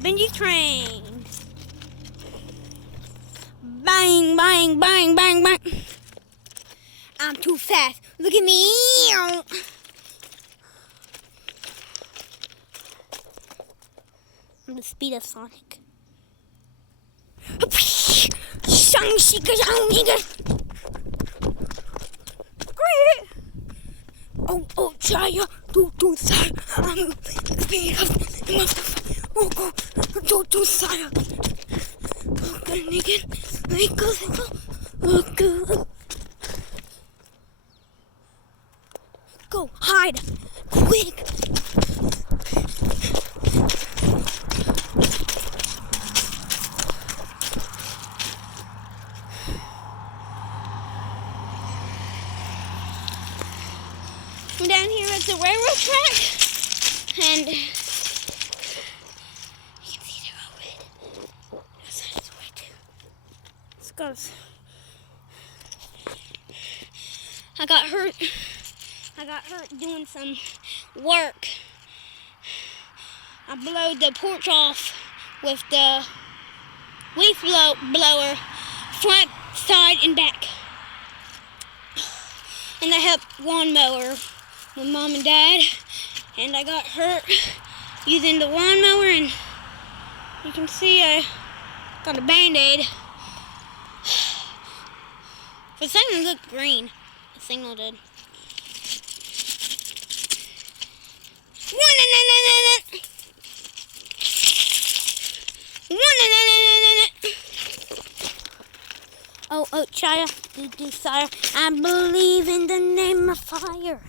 Benji train. Bang, bang, bang, bang, bang. I'm too fast. Look at me. I'm the speed of Sonic. Oh, Chaya, do side. I'm the speed of the monster. Do side. Okay, naked. Go, hide, quick. I'm down here at the railroad track, and you can see the road. That's the way too. Let's go. I got hurt doing some work. I blowed the porch off with the leaf blower, front, side, and back. And I helped lawnmower with Mom and Dad, and I got hurt using the lawnmower, and you can see I got a Band-Aid. The signal looked green. The signal did. Oh, Chaya, do sire. I believe in the name of fire.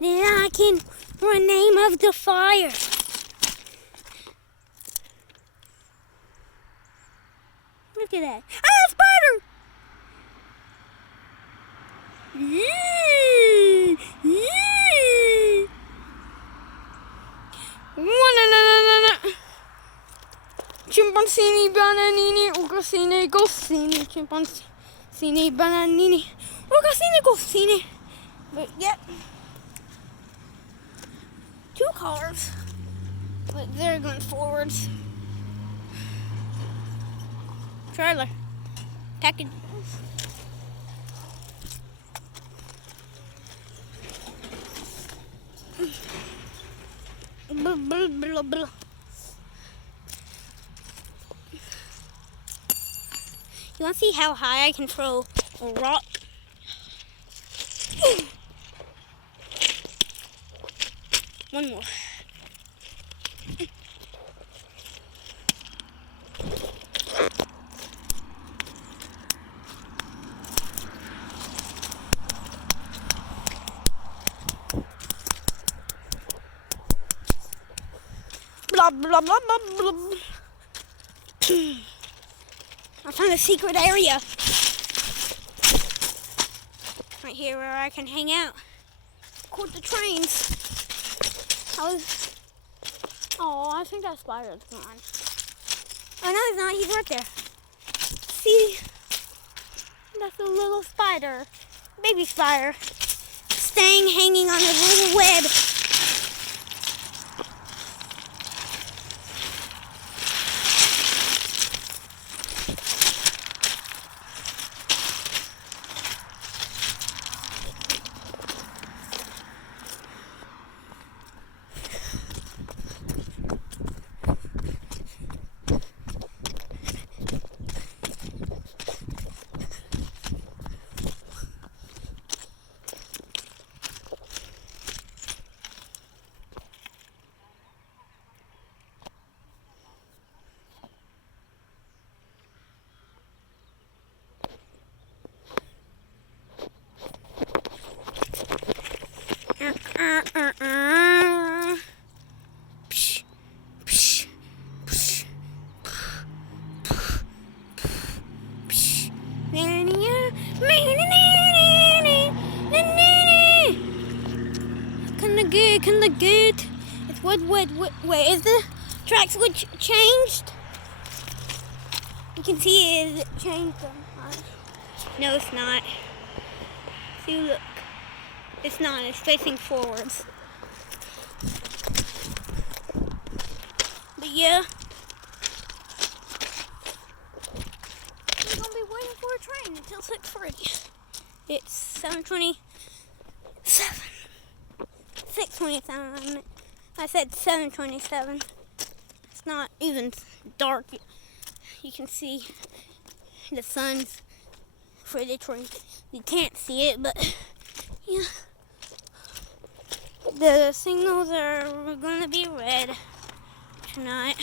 That I can run name of the fire. Look at that. Ah, spider! Chimpanzini, bananini, ugasini, gosini, chimpanzini, bananini, ugasini, gosini. But yep, 2 cars, but they're going forwards. Trailer, package. Blah, blah, blah, blah. You want to see how high I can throw a rock? One more. Blah, blah, blah, blah, blah. I found a secret area. Right here where I can hang out. Record the trains. I think that spider's gone. Oh, no, he's not. He's right there. See? That's a little spider. Baby spider. Staying hanging on a little web. Kinda good. It's wait, is the track switch changed? You can see it changed. No, it's not. See, look. It's not. It's facing forwards. But yeah, I'll 6:30. It's 7:27. 6:27. I said 7:27. It's not even dark. You can see the sun's for the tree. You can't see it, but yeah. The signals are gonna be red tonight.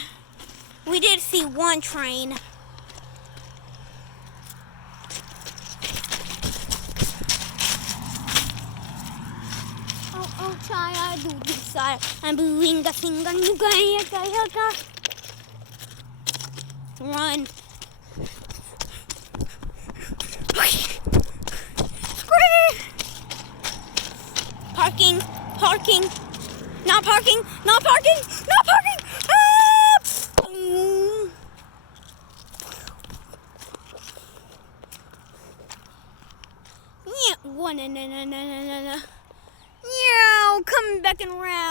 We did see one train. Oh, try I do decide. I'm doing a thing on you guys. Run. Parking. Not parking. Ah! Yeah. No. Coming back and around.